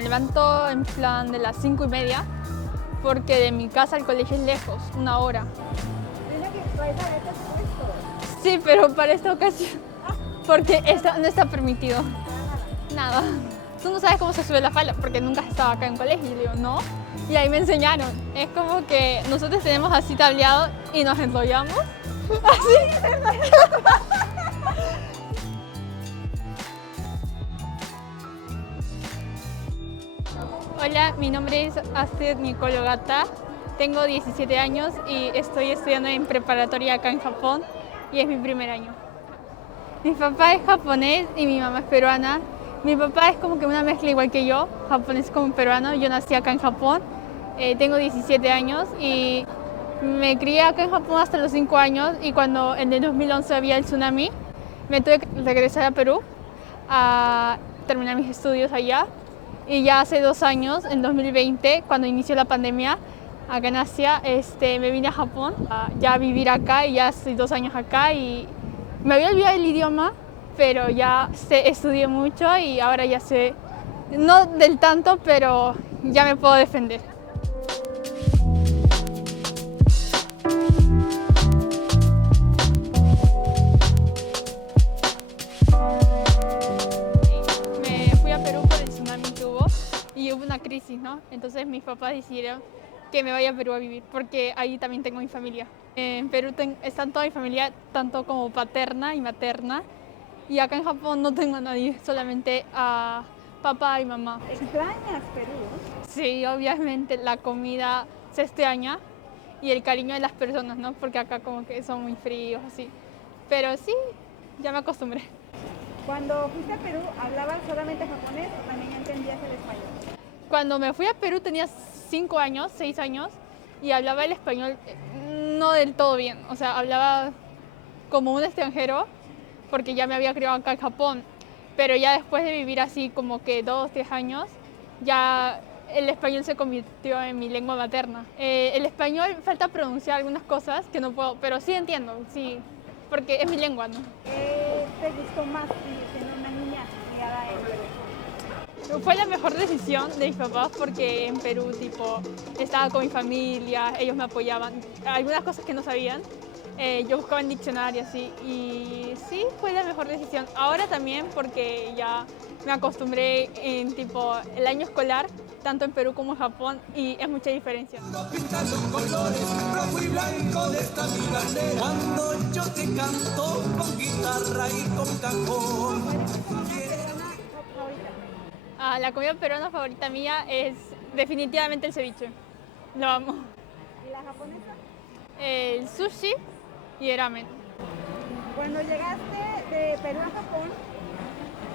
me levanto en plan de las 5:30 porque de mi casa al colegio es lejos, 1 hora. Tiene que traer este puesto. Sí, pero para esta ocasión, porque no está permitido. Nada. Tú no sabes cómo se sube la falda porque nunca has estado acá en colegio. Y le digo, no. Y ahí me enseñaron. Es como que nosotros tenemos así tableado y nos enrollamos. Así. Hola, mi nombre es Astrid Nicolo Gata. Tengo 17 años y estoy estudiando en preparatoria acá en Japón y es mi primer año. Mi papá es japonés y mi mamá es peruana. Mi papá es como que una mezcla igual que yo, japonés como peruano. Yo nací acá en Japón, tengo 17 años y me crié acá en Japón hasta los 5 años y cuando en el 2011 había el tsunami, me tuve que regresar a Perú a terminar mis estudios allá. Y ya hace 2 años, en 2020, cuando inició la pandemia, acá en Asia, me vine a Japón ya a vivir acá y ya estoy 2 años acá y me había olvidado el idioma, pero ya estudié mucho y ahora ya sé, no del tanto, pero ya me puedo defender. Me fui a Perú por el tsunami que hubo y hubo una crisis, ¿no? Entonces mis papás decidieron que me vaya a Perú a vivir, porque ahí también tengo mi familia. En Perú están toda mi familia, tanto como paterna y materna, y acá en Japón no tengo a nadie, solamente a papá y mamá. ¿Extrañas Perú? Sí, obviamente la comida se extraña y el cariño de las personas, ¿no? Porque acá como que son muy fríos, así. Pero sí, ya me acostumbré. Cuando fuiste a Perú, ¿hablabas solamente japonés o también entendías el español? Cuando me fui a Perú tenía 5 años, 6 años, y hablaba el español no del todo bien. O sea, hablaba como un extranjero, porque ya me había criado acá en Japón. Pero ya después de vivir así como que 2, 3 años, ya el español se convirtió en mi lengua materna. El español falta pronunciar algunas cosas que no puedo, pero sí entiendo, sí, porque es mi lengua, ¿no? ¿Qué te gustó más siendo una niña criada en Perú? Fue la mejor decisión de mis papás porque en Perú, tipo, estaba con mi familia, ellos me apoyaban. Algunas cosas que no sabían, yo buscaba en diccionario, así, y sí, fue la mejor decisión. Ahora también porque ya me acostumbré en, tipo, el año escolar, tanto en Perú como en Japón, y es mucha diferencia. Pinta los colores rojo y blanco de esta mi bandera. Cuando yo te canto con guitarra y con cajón. La comida peruana favorita mía es definitivamente el ceviche. Lo amo. ¿Y la japonesa? El sushi y el ramen. Cuando llegaste de Perú a Japón,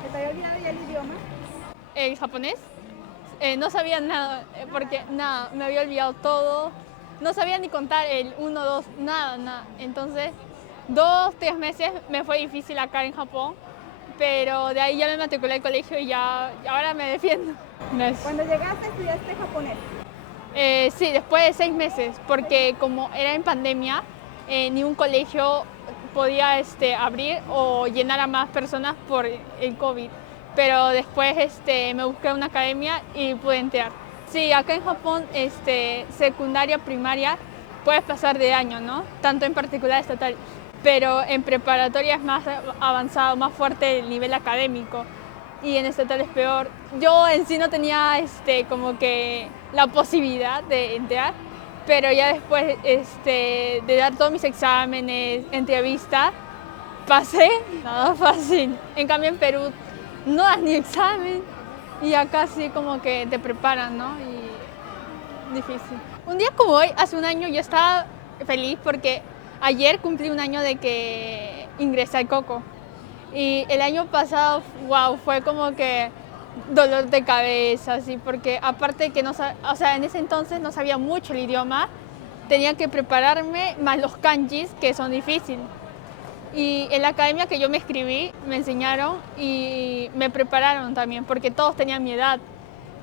¿se te había olvidado ya el idioma? El japonés, no sabía nada, porque nada, me había olvidado todo. No sabía ni contar el 1, 2, nada, nada. Entonces, 2, 3 meses me fue difícil acá en Japón, pero de ahí ya me matriculé al colegio y ya ahora me defiendo. Gracias. Cuando llegaste, estudiaste japonés. Sí, después de 6 meses, porque como era en pandemia, ni un colegio podía abrir o llenar a más personas por el COVID. Pero después me busqué una academia y pude entrar. Sí, acá en Japón, secundaria, primaria, puedes pasar de año, ¿no? Tanto en particular estatal. Pero en preparatoria es más avanzado, más fuerte el nivel académico. Y en estatal es peor. Yo en sí no tenía como que la posibilidad de entrar, pero ya después de dar todos mis exámenes, entrevistas, pasé, nada fácil. En cambio en Perú no das ni examen y acá sí como que te preparan, ¿no? Y difícil. Un día como hoy, hace un año, yo estaba feliz porque ayer cumplí un año de que ingresé al Coco. Y el año pasado, wow, fue como que dolor de cabeza, así, porque aparte que no o sea, en ese entonces no sabía mucho el idioma, tenía que prepararme más los kanjis, que son difíciles. Y en la academia que yo me inscribí, me enseñaron y me prepararon también, porque todos tenían mi edad.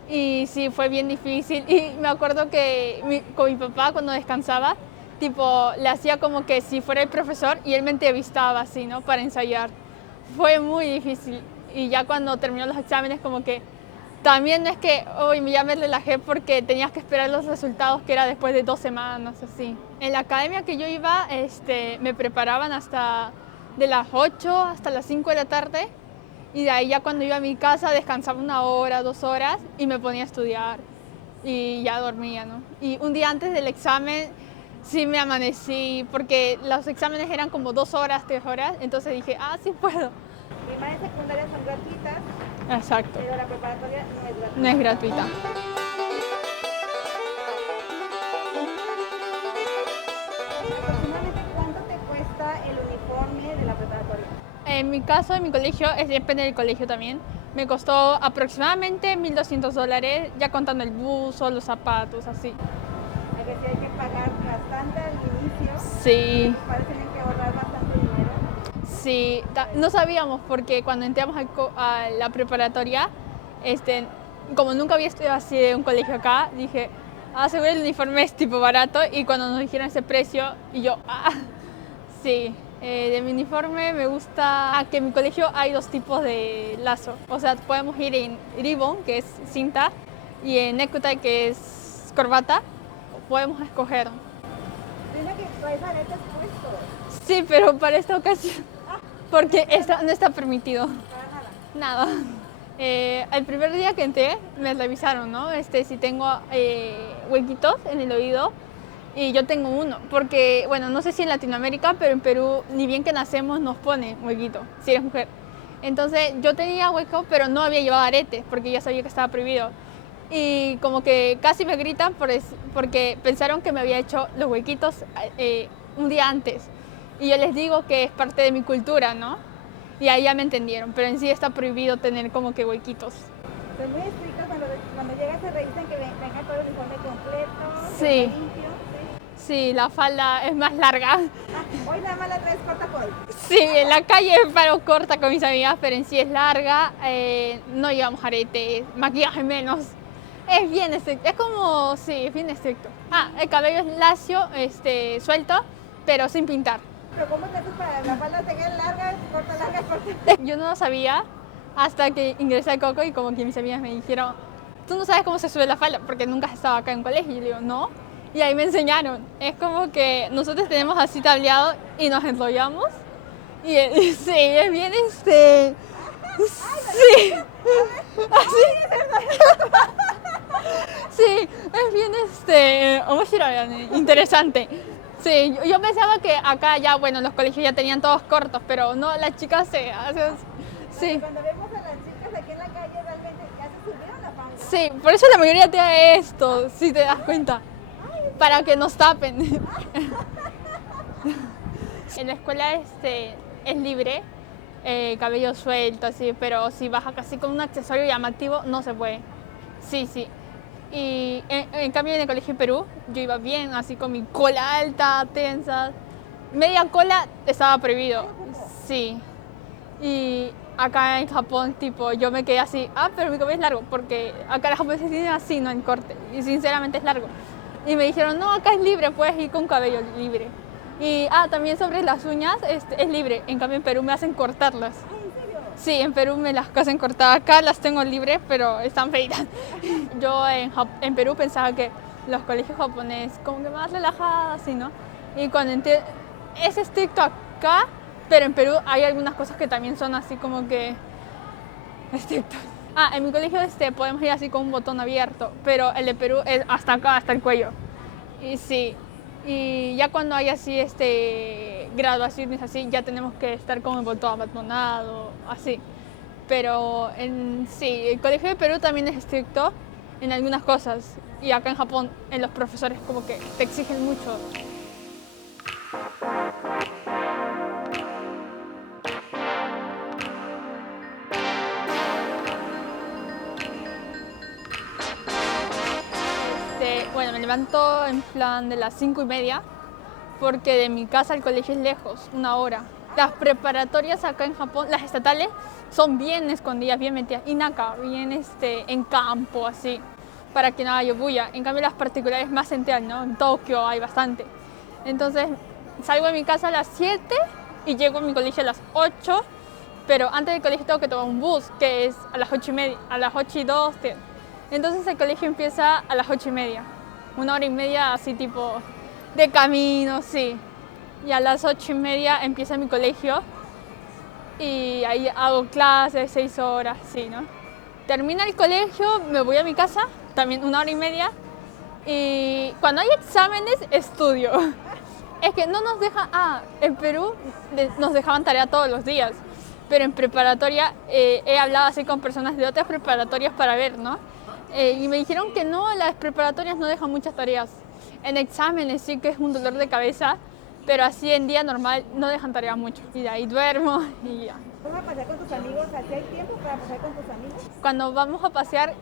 Y sí, fue bien difícil. Y me acuerdo que con mi papá, cuando descansaba, tipo, le hacía como que si fuera el profesor y él me entrevistaba así, ¿no? Para ensayar. Fue muy difícil. Y ya cuando terminó los exámenes, como que También no es que hoy ya me relajé porque tenías que esperar los resultados que era después de 2 semanas, así. En la academia que yo iba, me preparaban hasta de las 8 hasta las 5 de la tarde y de ahí ya cuando iba a mi casa descansaba 1 hora, 2 horas y me ponía a estudiar y ya dormía, ¿no? Y un día antes del examen sí me amanecí porque los exámenes eran como 2 horas, 3 horas, entonces dije, sí puedo. Primaria y secundaria son gratuitas, Exacto, pero la preparatoria no es gratuita. no es gratuita. Aproximadamente, ¿cuánto te cuesta el uniforme de la preparatoria? En mi caso, en mi colegio, depende del colegio también, me costó aproximadamente $1,200, ya contando el buzo, los zapatos, así. A que sí hay que pagar bastante al inicio. Sí, Parece que hay que ahorrar bastante dinero. sí, no sabíamos porque cuando entramos a la preparatoria, como nunca había estudiado así de un colegio acá, dije, seguro el uniforme es tipo barato y cuando nos dijeron ese precio, y yo, sí. De mi uniforme me gusta que en mi colegio hay 2 tipos de lazo. O sea, podemos ir en ribbon, que es cinta, y en necktie, que es corbata. Podemos escoger. Dime que traes aretes puestos. Sí, pero para esta ocasión, porque no está permitido. Para nada. Nada. El primer día que entré me revisaron, ¿no? Si tengo huequitos en el oído. Y yo tengo uno, porque, bueno, no sé si en Latinoamérica, pero en Perú, ni bien que nacemos, nos pone huequito, si eres mujer. Entonces, yo tenía hueco, pero no había llevado aretes, porque ya sabía que estaba prohibido. Y como que casi me gritan porque pensaron que me había hecho los huequitos un día antes. Y yo les digo que es parte de mi cultura, ¿no? Y ahí ya me entendieron, pero en sí está prohibido tener como que huequitos. Son muy estrictos cuando llegas se revisan que venga todo el uniforme completo, Sí. que esté limpio. Sí, la falda es más larga. Hoy nada más la traes corta por hoy. Sí, en la calle paro corta con mis amigas, pero en sí es larga, no llevamos aretes, maquillaje menos. Es bien estricto, es como, sí, es bien estricto. El cabello es lacio, suelto, pero sin pintar. Pero ¿cómo te haces para la falda te queda larga, corta? Yo no lo sabía hasta que ingresé al Coco y como que mis amigas me dijeron, tú no sabes cómo se sube la falda porque nunca has estado acá en colegio. Y yo digo, no. Y ahí me enseñaron. Es como que nosotros tenemos así tableado y nos enrollamos. Y sí, es bien Sí. Así. Sí, es bien interesante. Sí, yo pensaba que acá ya, bueno, los colegios ya tenían todos cortos, pero no, las chicas se hacen. Sí. Cuando vemos a las chicas aquí en la calle realmente ya se subieron la falda. Sí, por eso la mayoría tiene esto, si te das cuenta. Para que nos tapen. En la escuela es libre, cabello suelto, así, pero si vas casi con un accesorio llamativo, no se puede. Sí, sí. Y en cambio en el colegio en Perú, yo iba bien, así con mi cola alta, tensa. Media cola estaba prohibido. Sí. Y acá en Japón, tipo, yo me quedé así, pero mi cabello es largo, porque acá los japoneses tienen así, no en corte. Y sinceramente es largo. Y me dijeron, no, acá es libre, puedes ir con cabello libre. Y también sobre las uñas es libre, en cambio en Perú me hacen cortarlas. ¿En serio? Sí, en Perú me las hacen cortar, acá las tengo libres, pero están feitas. Yo en Perú pensaba que los colegios japoneses como que más relajados, así, ¿no? Y cuando es estricto acá, pero en Perú hay algunas cosas que también son así como que estrictas. En mi colegio podemos ir así con un botón abierto, pero el de Perú es hasta acá, hasta el cuello. Y sí, y ya cuando hay así graduaciones así, ya tenemos que estar con el botón abandonado, así. Pero sí, el colegio de Perú también es estricto en algunas cosas. Y acá en Japón, en los profesores como que te exigen mucho. Bueno, me levanto en plan de las 5:30 porque de mi casa al colegio es lejos, 1 hora. Las preparatorias acá en Japón, las estatales, son bien escondidas, bien metidas, y acá, bien en campo, así, para que no haya bulla. En cambio, las particulares más centrales, ¿no? En Tokio hay bastante. Entonces, salgo de mi casa a las 7 y llego a mi colegio a las 8 pero antes del colegio tengo que tomar un bus, que es a las 8:30, a las 8:02. Entonces el colegio empieza a las 8:30, 1 hora y media así tipo de camino, sí. Y a las 8:30 empieza mi colegio y ahí hago clases, 6 horas, sí, ¿no? Termina el colegio, me voy a mi casa, también 1 hora y media, y cuando hay exámenes estudio. Es que no nos dejan, en Perú nos dejaban tarea todos los días, pero en preparatoria he hablado así con personas de otras preparatorias para ver, ¿no? Y me dijeron que no, las preparatorias no dejan muchas tareas. En exámenes sí que es un dolor de cabeza, pero así en día normal no dejan tarea mucho. Y de ahí duermo y ya. ¿Vas a pasear con tus amigos? ¿Así hay tiempo para pasear con tus amigos? Cuando vamos a pasear,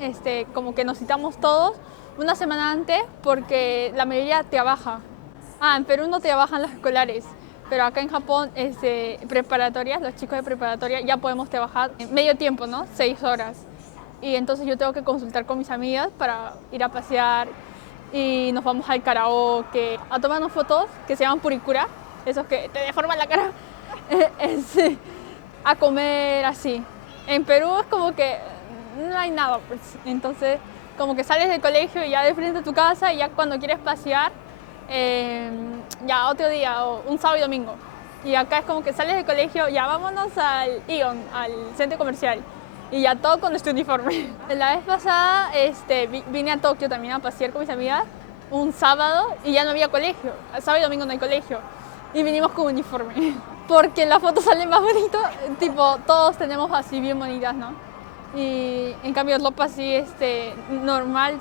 como que nos citamos todos una semana antes porque la mayoría trabaja. En Perú no trabajan los escolares, pero acá en Japón, preparatorias, los chicos de preparatoria ya podemos trabajar en medio tiempo, ¿no? 6 horas. Y entonces yo tengo que consultar con mis amigas para ir a pasear y nos vamos al karaoke, a tomarnos fotos que se llaman purikura, esos que te deforman la cara, a comer así. En Perú es como que no hay nada, pues. Entonces como que sales del colegio y ya de frente a tu casa y ya cuando quieres pasear, ya otro día, o un sábado y domingo. Y acá es como que sales del colegio, ya vámonos al Ion, al centro comercial. Y ya todo con nuestro uniforme. La vez pasada vine a Tokio también a pasear con mis amigas un sábado y ya no había colegio. El sábado y domingo no hay colegio. Y vinimos con uniforme. Porque la foto sale más bonito, tipo todos tenemos así bien bonitas, ¿no? Y en cambio ropa así normal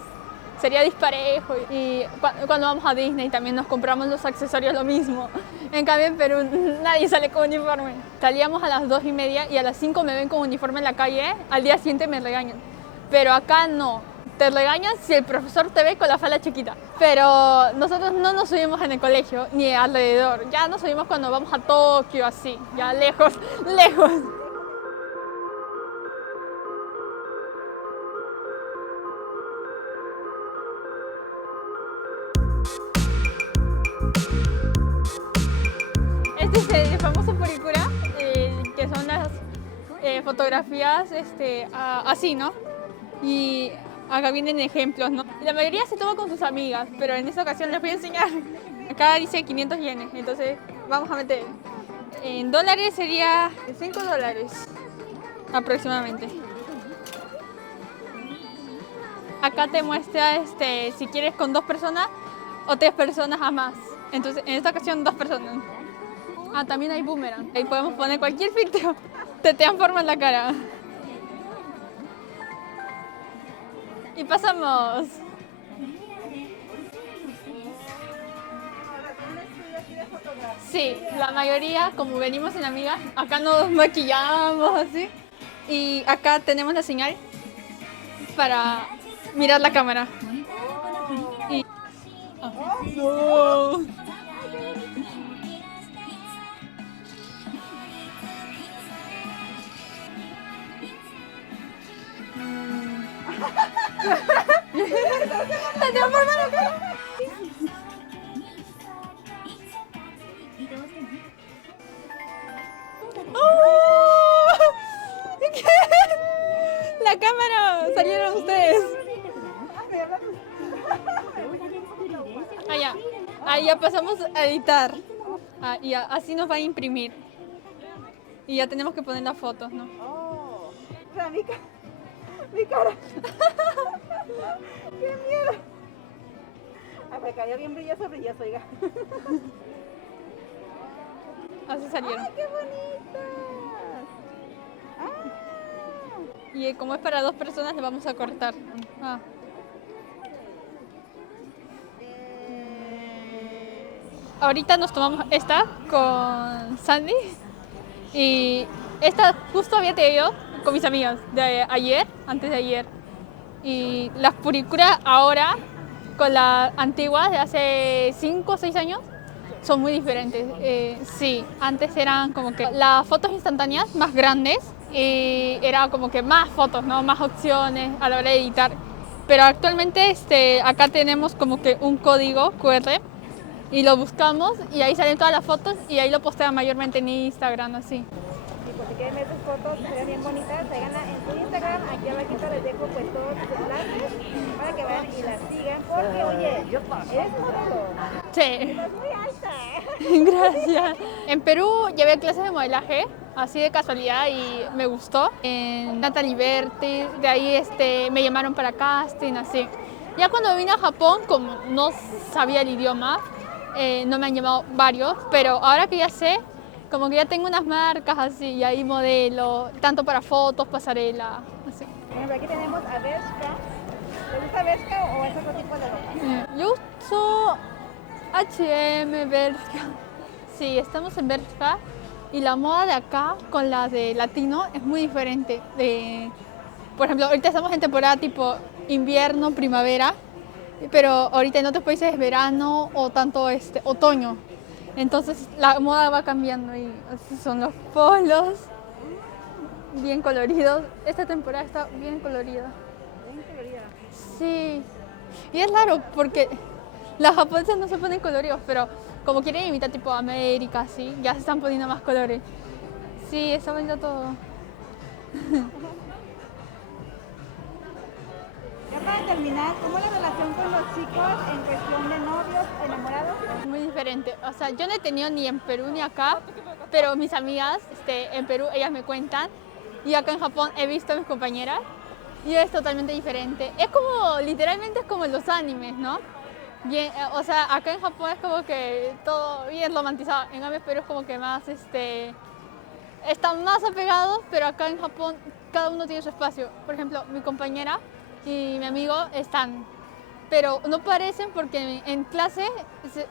sería disparejo. Y cuando vamos a Disney también nos compramos los accesorios lo mismo. En cambio en Perú nadie sale con uniforme. Salíamos a las 2:30 y a las 5 me ven con uniforme en la calle, al día siguiente me regañan. Pero acá no, te regañan si el profesor te ve con la falda chiquita. Pero nosotros no nos subimos en el colegio ni alrededor, ya nos subimos cuando vamos a Tokio, así, ya lejos, lejos. Este es el famoso purikura, que son las fotografías así, ¿no? Y acá vienen ejemplos, ¿no? Y la mayoría se toma con sus amigas, pero en esta ocasión les voy a enseñar. Acá dice 500 yenes, entonces vamos a meter. En dólares sería $5 aproximadamente. Acá te muestra si quieres con 2 personas o 3 personas a más. Entonces en esta ocasión 2 personas. También hay boomerang. Ahí podemos poner cualquier filtro. Te transforma en la cara. Y pasamos. Sí, la mayoría, como venimos en amigas, acá nos maquillamos así. Y acá tenemos la señal para mirar la cámara. Y... no. ¡Te transforma la cara! ¡La cámara! ¡Salieron ustedes! Ya. Ahí ya pasamos a editar. Y así nos va a imprimir. Y ya tenemos que poner las fotos, ¿no? O sea, mi cara. ¡Qué miedo! Me cayó bien brilloso, oiga. Así salieron. ¡Ay, qué bonitas! Y como es para 2 personas, le vamos a cortar. Ahorita nos tomamos esta con Sandy. Y esta justo había tenido con mis amigas de ayer, antes de ayer. Y las purikuras ahora, con las antiguas de hace 5 o 6 años, son muy diferentes. Sí, antes eran como que las fotos instantáneas más grandes y era como que más fotos, ¿no? Más opciones a la hora de editar. Pero actualmente acá tenemos como que un código QR y lo buscamos y ahí salen todas las fotos y ahí lo postean mayormente en Instagram, así. México. Si quieren ver sus fotos, serían bien bonitas, síganla en su Instagram. Aquí abajito les dejo pues todos sus enlaces para que vayan y la sigan. Porque, oye, eres modelo. Sí. Estás muy alta. Gracias. En Perú llevé clases de modelaje, así de casualidad, y me gustó. En Natalie Berti, de ahí me llamaron para casting, así. Ya cuando vine a Japón, como no sabía el idioma, no me han llamado varios, pero ahora que ya sé, como que ya tengo unas marcas así, y ahí modelo, tanto para fotos, pasarela, así. Por ejemplo, aquí tenemos a Bershka. ¿Te gusta Bershka o es otro tipo de ropa? Yo uso H&M, Bershka. Sí, estamos en Bershka y la moda de acá con la de latino es muy diferente. Por ejemplo, ahorita estamos en temporada tipo invierno, primavera, pero ahorita en otros países es verano o tanto otoño. Entonces la moda va cambiando y así son los polos, bien coloridos. Esta temporada está bien colorida. Bien colorida. Sí, y es raro porque las japonesas no se ponen coloridos, pero como quieren imitar tipo América, sí, ya se están poniendo más colores. Sí, está bonito todo. Ya para terminar, ¿cómo es la relación con los chicos en cuestión de novios, enamorados? Muy diferente. O sea, yo no he tenido ni en Perú ni acá, pero mis amigas en Perú, ellas me cuentan, y acá en Japón he visto a mis compañeras y es totalmente diferente. Es como, literalmente es como en los animes, ¿no? Bien, o sea, acá en Japón es como que todo bien romantizado, en cambio Perú es como que más, están más apegados, pero acá en Japón cada uno tiene su espacio. Por ejemplo, mi compañera y mi amigo están, pero no parecen porque en clase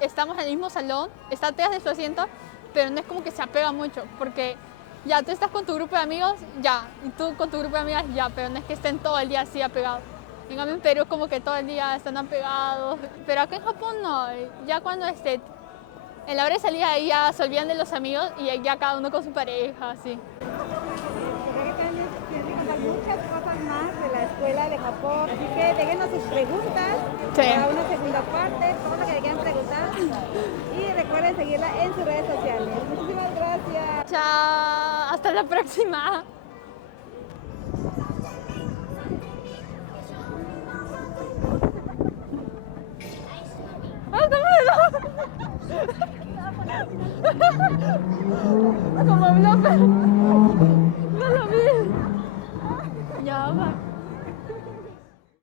estamos en el mismo salón, está atrás de su asiento, pero no es como que se apega mucho, porque ya tú estás con tu grupo de amigos, ya, y tú con tu grupo de amigas, ya, pero no es que estén todo el día así apegados. En cambio en Perú como que todo el día están apegados, pero acá en Japón no, ya cuando en la hora de salida ahí ya se olvidan de los amigos y ya cada uno con su pareja, así. Creo que también tienes que contar muchas cosas más de la escuela de Japón. Así que déjenos sus preguntas Sí. para una segunda parte, todo lo que le quieran preguntar. Y recuerden seguirla en sus redes sociales. Muchísimas gracias. Chao, hasta la próxima. Como blooper.